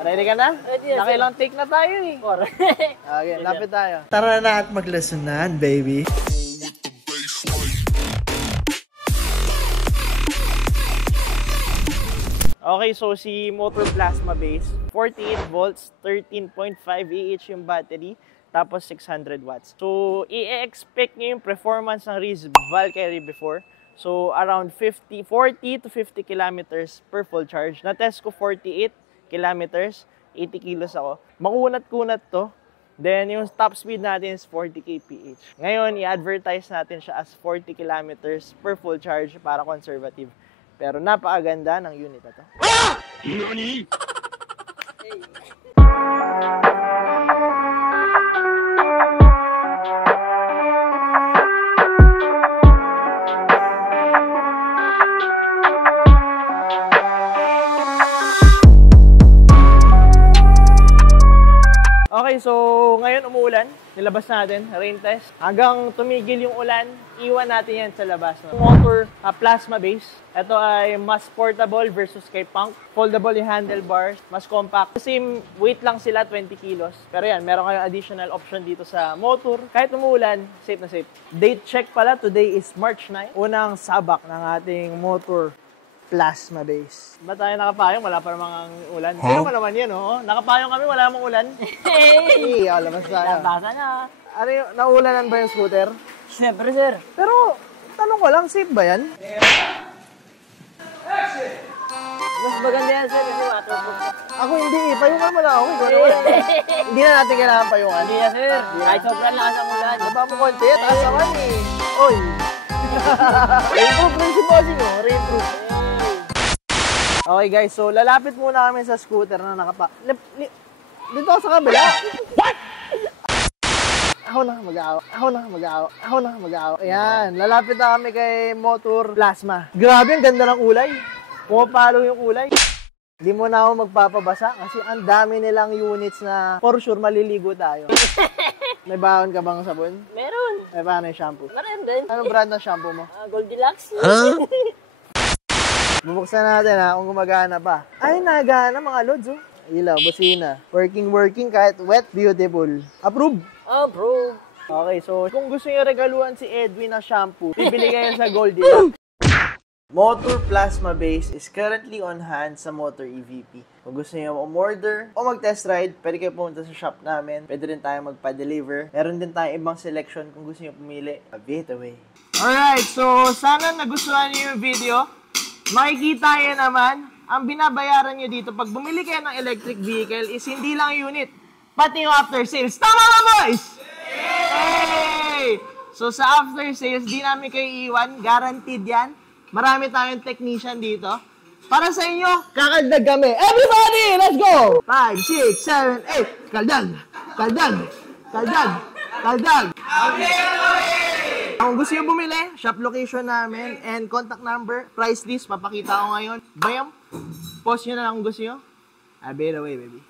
Ready ka na? Ready na. Nakailang take na tayo eh. Okay, lapit tayo. Tara na at maglesonan, baby. Okay, so si Motor Plasma Base, 48 volts, 13.5 Ah yung battery, tapos 600 watts. So, i-expect nyo yung performance ng Reese Valkyrie before. So, around 40 to 50 kilometers per full charge. Na-test ko 48 kilometers, 80 kilos ako. Makunat-kunat to. Then, yung top speed natin is 40 kph. Ngayon, i-advertise natin siya as 40 kilometers per full charge para conservative. Pero napakaganda ng unit na to. NANI?! Okay, so ngayon umuulan. Nilabas natin, rain test. Hanggang tumigil yung ulan, iwan natin yan sa labas. Motor plasma base. Ito ay mas portable versus kay Punk. Foldable yung handlebars, mas compact. Same weight lang sila, 20 kilos. Pero yan, meron kayong additional option dito sa motor. Kahit umuulan, safe na safe. Date check pala, today is March 9. Unang sabak ng ating motor plasma base. Ba tayo nakapayong? Wala pa namang ulan. Pero huh? Naman yan, oh. Nakapayong kami, wala namang ulan. Hey, labas tayo. Labasa na. Ano yung, naulanan ba yung scooter? Siyempre, sir. Pero, tanong ko lang, safe ba yan? Mas maganda yan, sir, kasi waterproof. Ako hindi, payungan mo na ako. Hindi na natin kailangan payungan. Hindi na, sir. Kahit sobrang lakas ang ulan. Baba mo konti, taas naman eh. Oy! Rainproof rin si Bossing, oh. Rainproof. Okay guys, so lalapit muna kami sa scooter na dito sa kabila. What? Ako na mag-aaw. Ayan, lalapit na kami kay Motor Plasma. Grabe, ang ganda ng kulay. Pumapalo yung kulay. Hindi mo na ako magpapabasa kasi ang dami nilang units na for sure maliligo tayo. May baon ka bang sabon? Meron. May paano yung shampoo? Meron din. Anong brand ng shampoo mo? Goldilocks. Huh? Bubuksan natin ha, kung gumagana pa. Ay, nagana mga lods, oh. Ilaw, busina. Working kahit wet, beautiful. Approve! Bro. Okay, so kung gusto nyo regaluhan si Edwin na shampoo, bibili kayo sa Goldilocks. Motor Plasma Base is currently on hand sa Motor EVP. Kung gusto nyo umorder o mag-test ride, pwede kayo pumunta sa shop namin. Pwede rin tayo magpa-deliver. Meron din tayong ibang selection kung gusto nyo pumili. A bit away. Alright, so sana nagustuhan nyo yung video. Makikita nyo naman, ang binabayaran nyo dito pag bumili kayo ng electric vehicle is hindi lang unit, pati yung after sales. Tama ba, boys? Hey! So sa after sales, di namin kayo iwan. Guaranteed yan. Marami tayong technician dito. Para sa inyo, kakaldag kami. Everybody, let's go! 5, 6, 7, 8. Kaldag! Kung gusto nyo bumili, shop location namin and contact number, price list, papakita ko ngayon. Bayam, post nyo na lang kung gusto nyo. I'll be away, baby.